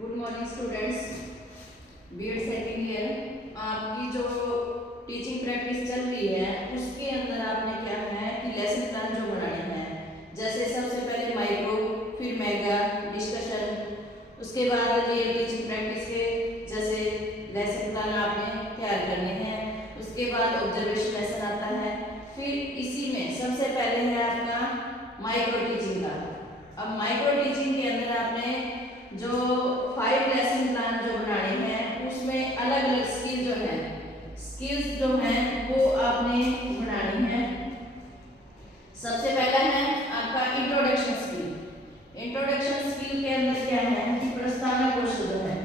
Good morning students. BEd second year आपकी जो teaching practice चल रही है उसके अंदर आपने क्या है कि लेसन प्लान जो बनाने हैं, जैसे सबसे पहले माइक्रो, फिर मेगा, डिस्कशन, उसके बाद ये टीचिंग प्रैक्टिस के जैसे लेसन प्लान आपने तैयार करने हैं। उसके बाद ऑब्जर्वेशन लेसन आता है। फिर इसी में सबसे पहले है आपका माइक्रो टीचिंग का। अब माइक्रो टीचिंग के अंदर आपने जो 5 लेसन प्लान जो बनाने हैं उसमें अलग अलग स्किल्स जो हैं वो आपने बनानी है। सबसे पहला है आपका इंट्रोडक्शन स्किल। इंट्रोडक्शन स्किल के अंदर क्या है कि प्रस्तावना कौशल है।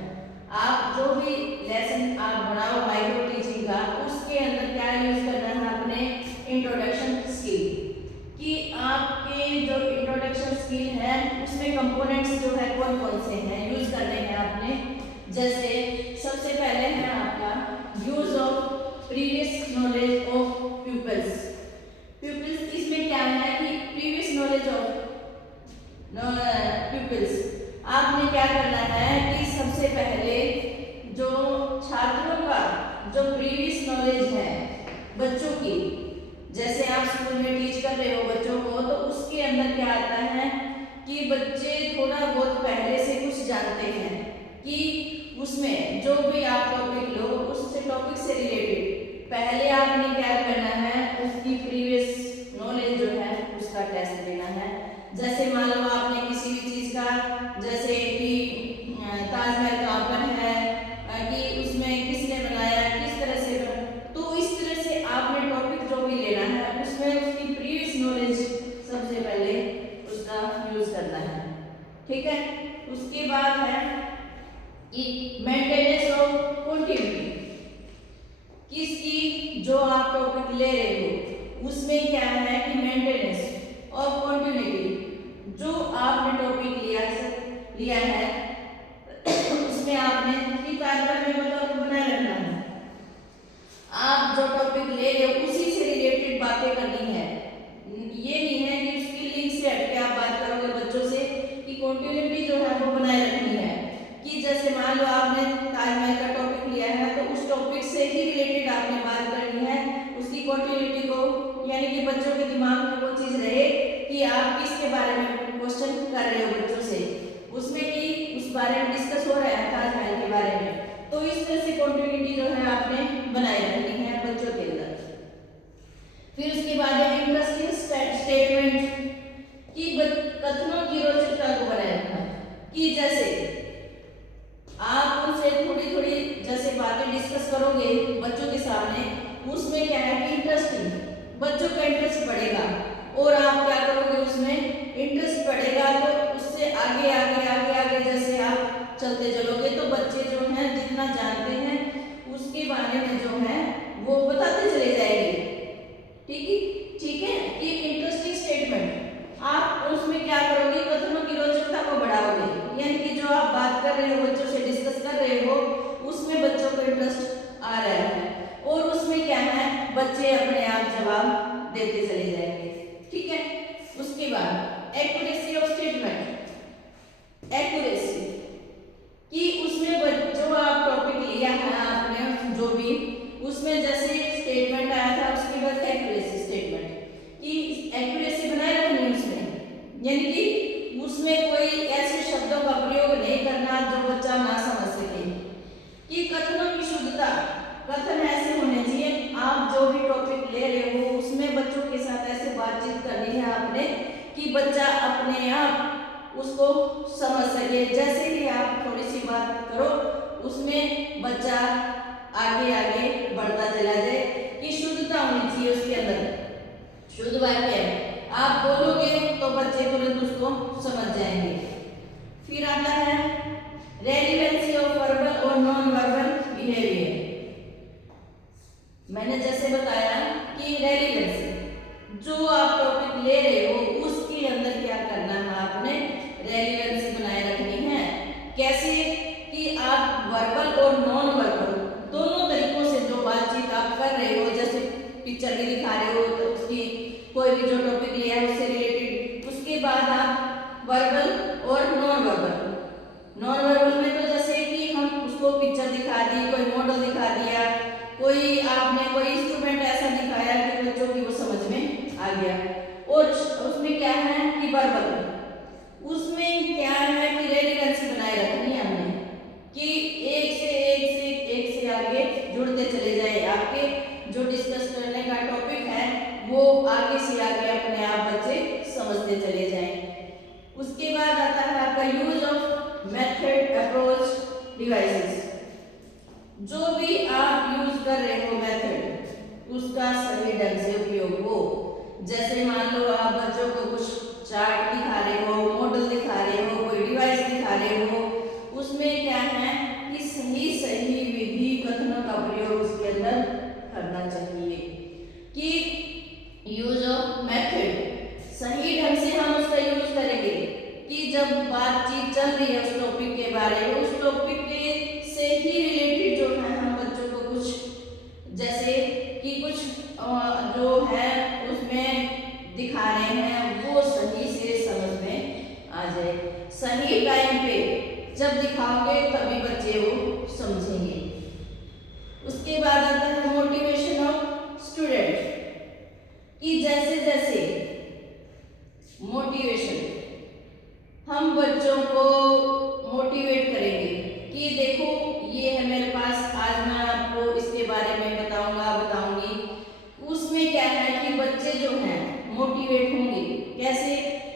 आप जो भी लेसन आप बनाओ माइक्रो टीचिंग का उसके अंदर क्या यूज करना है आपने इंट्रोडक्शन स्किल कि आपके जो इंट्रोडक्शन स्किल है उसमें कंपोनेंट्स जो है कौन कौन से हैं यूज करने हैं आपने। जैसे सबसे पहले है आपका use of previous knowledge of pupils. इसमें क्या है कि प्रीवियस नॉलेज ऑफ प्यूपिल्स आपने क्या करना है कि सबसे पहले जो छात्रों का जो प्रीवियस नॉलेज है बच्चों की, जैसे आप स्कूल में टीच कर रहे हो बच्चों को तो उसके अंदर क्या आता है कि बच्चे थोड़ा बहुत पहले से कुछ जानते हैं कि उसमें जो भी आप टॉपिक लो उस टॉपिक से रिलेटेड पहले आपने क्या करना है उसकी प्रीवियस नॉलेज जो है उसका टेस्ट लेना है। जैसे मान लो आपने किसी भी चीज का, जैसे कि ताजमहल कहाँ पर है, कि उसमें किसने बनाया, किस तरह से बना, तो इस तरह से आपने टॉपिक जो भी लेना है उसमें उसकी प्रीवियस नॉलेज सबसे पहले उसका यूज करना है। ठीक है। उसके बाद है कि मेंटेनेंस ऑफ कंटिन्यूटी। किसकी जो आप टॉपिक ले रहे हो उसमें क्या है कि मेंटेनेंस ऑफ कंटिन्यूटी जो आपने टॉपिक लिया है उसमें आपने तात्पर्य में मतलब बनाए रखना है। आप जो टॉपिक ले रहे हो उसी से रिलेटेड बातें करनी है। ये नहीं है कि उसकी लिंक से हटके आप बात करोगे बच्चों से, कि कंटिन्यूटी जो है वो बनाए रखनी है। कि जैसे मान लो आपने ताजमहल का टॉपिक लिया है तो उस टॉपिक से ही रिलेटेड आपने बात करनी है, उसकी कंटिन्यूटी को, यानी कि बच्चों के दिमाग में वो चीज रहे कि आप किसके बारे में क्वेश्चन कर रहे हो बच्चों से, उसमें कि उस बारे में डिस्कस हो रहा है ताजमहल के बारे में। तो इस तरह से कंटिन्यूटी जो है आपने बनाए रखनी है बच्चों के अंदर। फिर उसके बाद है इंटरेस्टिंग स्टेटमेंट कि कथनों की रोचकता को बनाए रखना। कि जैसे आप उनसे थोड़ी थोड़ी जैसे बातें डिस्कस करोगे बच्चों के सामने, उसमें क्या है कि इंटरेस्टिंग, बच्चों का इंटरेस्ट बढ़ेगा और आप क्या करोगे उसमें इंटरेस्ट बढ़ेगा तो उससे आगे आगे आगे आगे जैसे आप चलते चलोगे तो बच्चे जो हैं जितना जानते हैं उसके बारे में जो है वो बताते चले जाएंगे। ठीक है। कि इंटरेस्टिंग स्टेटमेंट आप उसमें क्या करोगे, कथनों की रोचकता को बढ़ाओगे, यानी कि जो आप बात कर रहे हो बच्चों से डिस्कस कर रहे हो उसमें बच्चों को इंटरेस्ट आ रहा है और उसमें क्या है बच्चे अपने आप जवाब देते चले जाएंगे। ठीक है। उसके बाद एक्यूरेसी ऑफ स्टेटमेंट। एक्यूरेसी कि उसमें जो आप टॉपिक लिया है आपने जो भी उसमें जैसे स्टेटमेंट आया था उसके बाद एक्यूरेसी स्टेटमेंट कि एक्यूरेसी बनाए रखनी उसमें, यानी कि उसमें कोई ऐसे शब्दों का प्रयोग नहीं करना जो बच्चा ना समझ सके। कि कथनों की शुद्धता, कथन ऐसे होने चाहिए आप जो भी टॉपिक ले रहे हो उसमें बच्चों के साथ ऐसे बातचीत करनी है आपने कि बच्चा अपने आप उसको समझ सके। जैसे ही आप थोड़ी सी बात करो उसमें बच्चा आगे आगे बढ़ता चला जाए। कि शुद्धता होनी चाहिए उसके अंदर, शुद्ध वाक्य आप बोलोगे तो बच्चे तुरंत उसको समझ जाएंगे। फिर आता है रेलिवेंसी ऑफ वर्बल और नॉन वर्बल बिहेवियर। मैंने जैसे बताया कि रेलिवेंसी जो आप टॉपिक ले रहे हो उसके अंदर क्या करना है आपने रेलिवेंसी बनाए रखनी है। कैसे कि आप वर्बल और नॉन वर्बल दोनों तरीकों से जो बातचीत आप कर रहे हो, जैसे पिक्चर भी दिखा रहे हो तो उसकी कोई भी जो टॉपिक लिया है उससे रिलेटेड, उसके बाद आप वर्बल और नॉन वर्बल में तो जैसे मान लो आप बच्चों को कुछ चार्ट दिखा रहे हो, मॉडल दिखा रहे हो, कोई डिवाइस दिखा रहे हो, उसमें क्या है कि सही सही विधि कथनों का प्रयोग उसके अंदर करना चाहिए। कि यूज ऑफ मेथड, सही ढंग से हम उसका यूज करेंगे कि जब बातचीत चल रही है उस टॉपिक के बारे में, उस टॉपिक के से ही रिलेटेड जो है हम बच्चों को कुछ जैसे कि कुछ जो है उसमें दिखा रहे हैं वो सही से समझ में आ जाए। सही टाइम पे जब दिखाओगे तभी बच्चे वो समझेंगे। उसके बाद आता है मोटिवेशन ऑफ स्टूडेंट, कि जैसे जैसे मोटिवेशन हम बच्चों को मोटिवेट करेंगे कि देखो ये है मेरे पास, आज मैं आपको इसके बारे में बताऊंगी, उसमें क्या है कि बच्चे जो हैं मोटिवेट होंगे। कैसे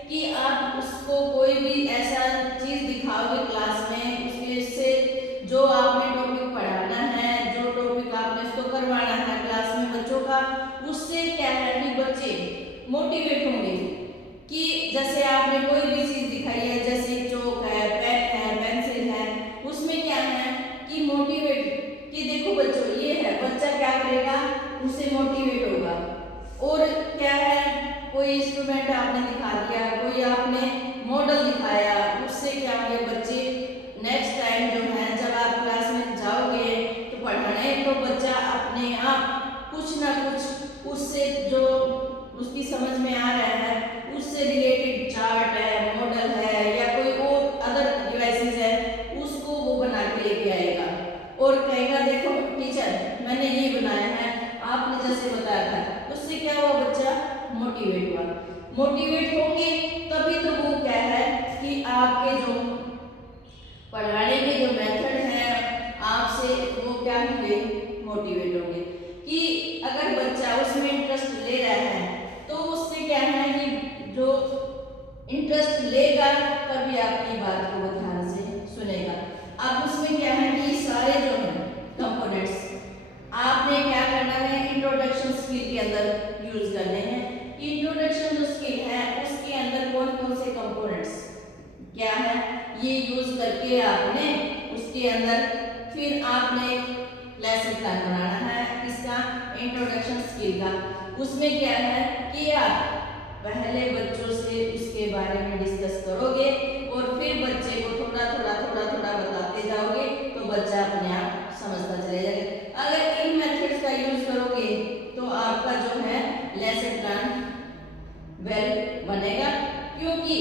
कि आप उसको कोई भी ऐसा चीज दिखाओगे क्लास में, उसके से जो आपने टॉपिक पढ़ाना है, जो टॉपिक आपने उसको करवाना है क्लास में बच्चों का, उससे क्या है कि बच्चे मोटिवेट होंगे। कि जैसे आपने कोई भी चीज दिखाई है, जैसे चौक है, पेन है, पेंसिल है, उसमें क्या है कि मोटिवेट, कि देखो बच्चों ये है, बच्चा क्या करेगा, उससे मोटिवेट होगा। और क्या है, कोई इंस्ट्रूमेंट आपने दिखा दिया, कोई आपने मॉडल दिखाया, उससे क्या होंगे बच्चे नेक्स्ट टाइम जो है जब आप क्लास में जाओगे तो पढ़ाने, तो बच्चा अपने आप कुछ ना कुछ उससे जो उसकी समझ में आ रहा है उससे रिलेटेड चार्ट है, मॉडल है या कोई और अदर डिवाइसेस है, उसको वो बना के लेके आएगा और कहेगा देखो टीचर मैंने ये बनाया है, आपने जैसे बताया था। उससे क्या हुआ, बच्चा मोटिवेट हुआ। मोटिवेट होंगे तभी तो वो क्या है कि आपके जो पढ़ाने के जो मेथड है आपसे वो क्या होंगे, मोटिवेट होंगे। कि अगर बच्चा उसमें इंटरेस्ट ले रहा है तो उससे क्या है कि जो इंटरेस्ट लेगा तभी आपकी बात को वो ध्यान से सुनेगा। अब उसमें क्या है कि सारे जो है कंपोनेंट्स आपने क्या करना है, इंट्रोडक्शन स्किल के अंदर यूज करने हैं। इंट्रोडक्शन जो स्किल है उसके अंदर कौन कौन से कंपोनेंट्स क्या है ये यूज करके आपने उसके अंदर फिर आपने लेसन प्लान बनाना है इसका इंट्रोडक्शन स्किल का। उसमें क्या है कि आप पहले बच्चों से उसके बारे में डिस्कस करोगे और फिर बच्चे को थोड़ा थोड़ा बताते जाओगे तो बच्चा अपने आप समझता चले जाएगा। अगर इन मेथड्स का यूज करोगे तो आपका जो है लेसन प्लान वेल बनेगा। क्योंकि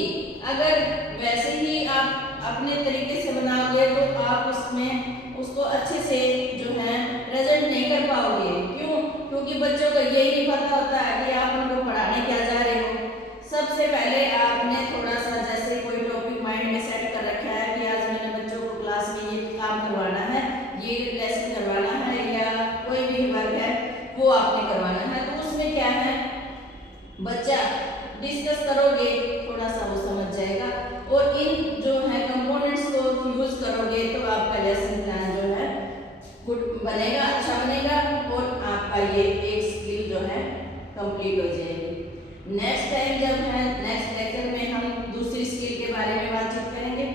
अगर वैसे ही आप अपने तरीके से बनाओगे तो आप उसमें उसको अच्छे से जो है प्रेजेंट नहीं कर पाओगे। क्यों? क्योंकि बच्चों को यही नहीं पता होता है कि आप उनको पढ़ाने क्या जा रहे हो। सबसे पहले आपने थोड़ा सा जैसे कोई टॉपिक माइंड में सेट कर रखा है कि आज मैंने बच्चों को क्लास में ये काम करवाना है, ये लेसन करवाना है या कोई भी वर्क है वो आपने करवाना है, तो उसमें क्या है बच्चा डिस्कस करोगे थोड़ा सा वो समझ जाएगा और इन जो है कंपोनेंट्स को यूज करोगे तो आपका लेसन प्लान जो है गुड बनेगा, अच्छा बनेगा और आपका ये एक स्किल जो है कंप्लीट हो जाएगी। नेक्स्ट टाइम जब है नेक्स्ट लेक्चर में हम दूसरी स्किल के बारे में बातचीत करेंगे।